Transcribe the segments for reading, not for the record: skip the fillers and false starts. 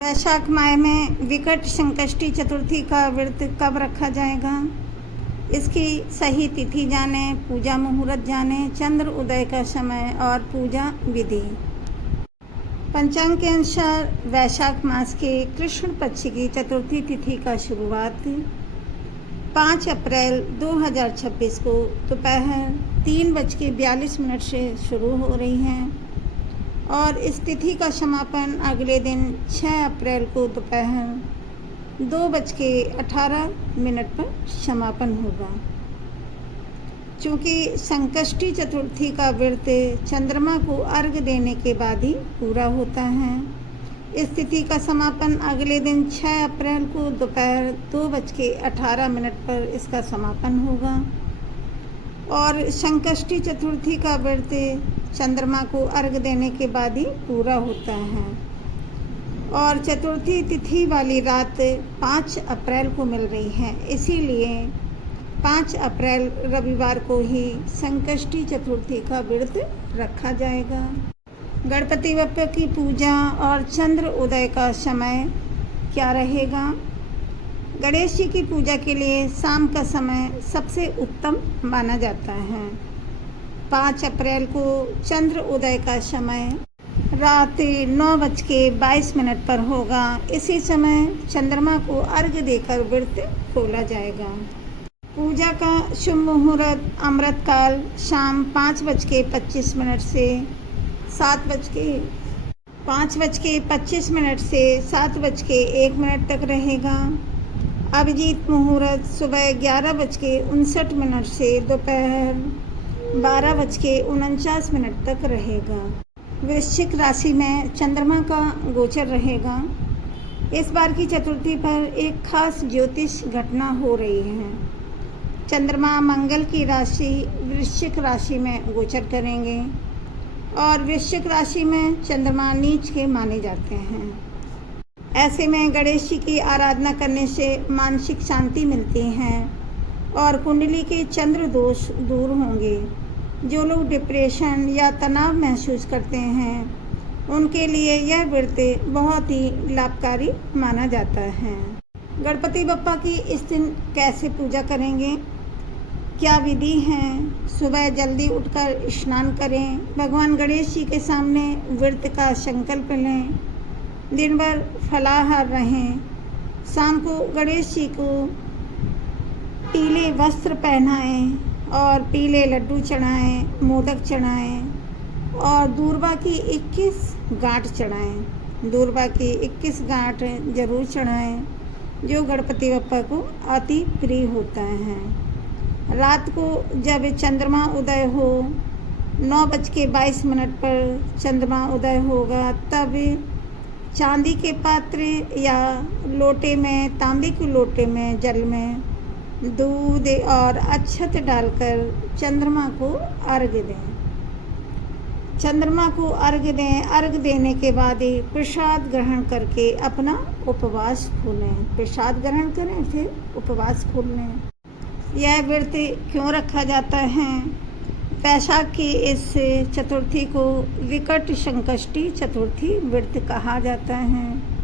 वैशाख माह में विकट संकष्टी चतुर्थी का व्रत कब रखा जाएगा, इसकी सही तिथि जाने, पूजा मुहूर्त जाने, चंद्र उदय का समय और पूजा विधि। पंचांग के अनुसार वैशाख मास के कृष्ण पक्ष की चतुर्थी तिथि का शुरुआत 5 अप्रैल 2026 को दोपहर 3:42 से शुरू हो रही है और इस तिथि का समापन अगले दिन 6 अप्रैल को दोपहर 2:18 पर समापन होगा। चूँकि संकष्टी चतुर्थी का व्रत चंद्रमा को अर्घ्य देने के बाद ही पूरा होता है, इस तिथि का समापन अगले दिन 6 अप्रैल को दोपहर 2:18 पर इसका समापन होगा और संकष्टी चतुर्थी का व्रत चंद्रमा को अर्घ्य देने के बाद ही पूरा होता है और चतुर्थी तिथि वाली रात 5 अप्रैल को मिल रही है। इसीलिए 5 अप्रैल रविवार को ही संकष्टी चतुर्थी का व्रत रखा जाएगा। गणपति बप्पा की पूजा और चंद्र उदय का समय क्या रहेगा? गणेश जी की पूजा के लिए शाम का समय सबसे उत्तम माना जाता है। 5 अप्रैल को चंद्र उदय का समय रात 9:22 पर होगा। इसी समय चंद्रमा को अर्घ्य देकर व्रत खोला जाएगा। पूजा का शुभ मुहूर्त अमृत काल शाम 5:25 से 7:25 तक रहेगा। अभिजीत मुहूर्त सुबह 11:59 से दोपहर 12:49 तक रहेगा। वृश्चिक राशि में चंद्रमा का गोचर रहेगा। इस बार की चतुर्थी पर एक खास ज्योतिष घटना हो रही है। चंद्रमा मंगल की राशि वृश्चिक राशि में गोचर करेंगे और वृश्चिक राशि में चंद्रमा नीच के माने जाते हैं। ऐसे में गणेश जी की आराधना करने से मानसिक शांति मिलती है और कुंडली के चंद्र दोष दूर होंगे। जो लोग डिप्रेशन या तनाव महसूस करते हैं उनके लिए यह व्रत बहुत ही लाभकारी माना जाता है। गणपति बप्पा की इस दिन कैसे पूजा करेंगे, क्या विधि है? सुबह जल्दी उठकर स्नान करें, भगवान गणेश जी के सामने व्रत का संकल्प लें, दिन भर फलाहार रहें, शाम को गणेश जी को पीले वस्त्र पहनाएं और पीले लड्डू चढ़ाएं, मोदक चढ़ाएं और दूर्वा की 21 गांठ चढ़ाएं। दूर्वा की 21 गांठ जरूर चढ़ाएं, जो गणपति बप्पा को अति प्रिय होता है। रात को जब चंद्रमा उदय हो 9:22 पर चंद्रमा उदय होगा, तब चांदी के पात्र या लोटे में, तांबे के लोटे में जल में दूध और अक्षत डालकर चंद्रमा को अर्घ्य दें। चंद्रमा को अर्घ्य दें। अर्घ्य देने के बाद ही प्रसाद ग्रहण करके अपना उपवास खोलें। प्रसाद ग्रहण करें फिर उपवास खोल लें। यह व्रत क्यों रखा जाता है? वैशाख की इस चतुर्थी को विकट संकष्टी चतुर्थी व्रत कहा जाता है।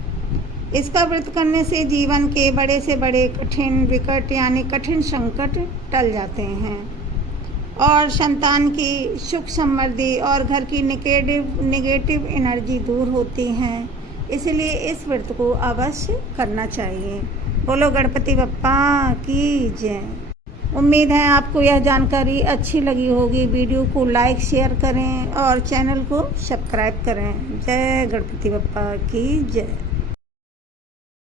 इसका व्रत करने से जीवन के बड़े से बड़े कठिन विकट यानी कठिन संकट टल जाते हैं और संतान की सुख समृद्धि और घर की नेगेटिव एनर्जी दूर होती है। इसलिए इस व्रत को अवश्य करना चाहिए। बोलो गणपति बप्पा की जय। उम्मीद है आपको यह जानकारी अच्छी लगी होगी। वीडियो को लाइक शेयर करें और चैनल को सब्सक्राइब करें। जय गणपति बप्पा की जय।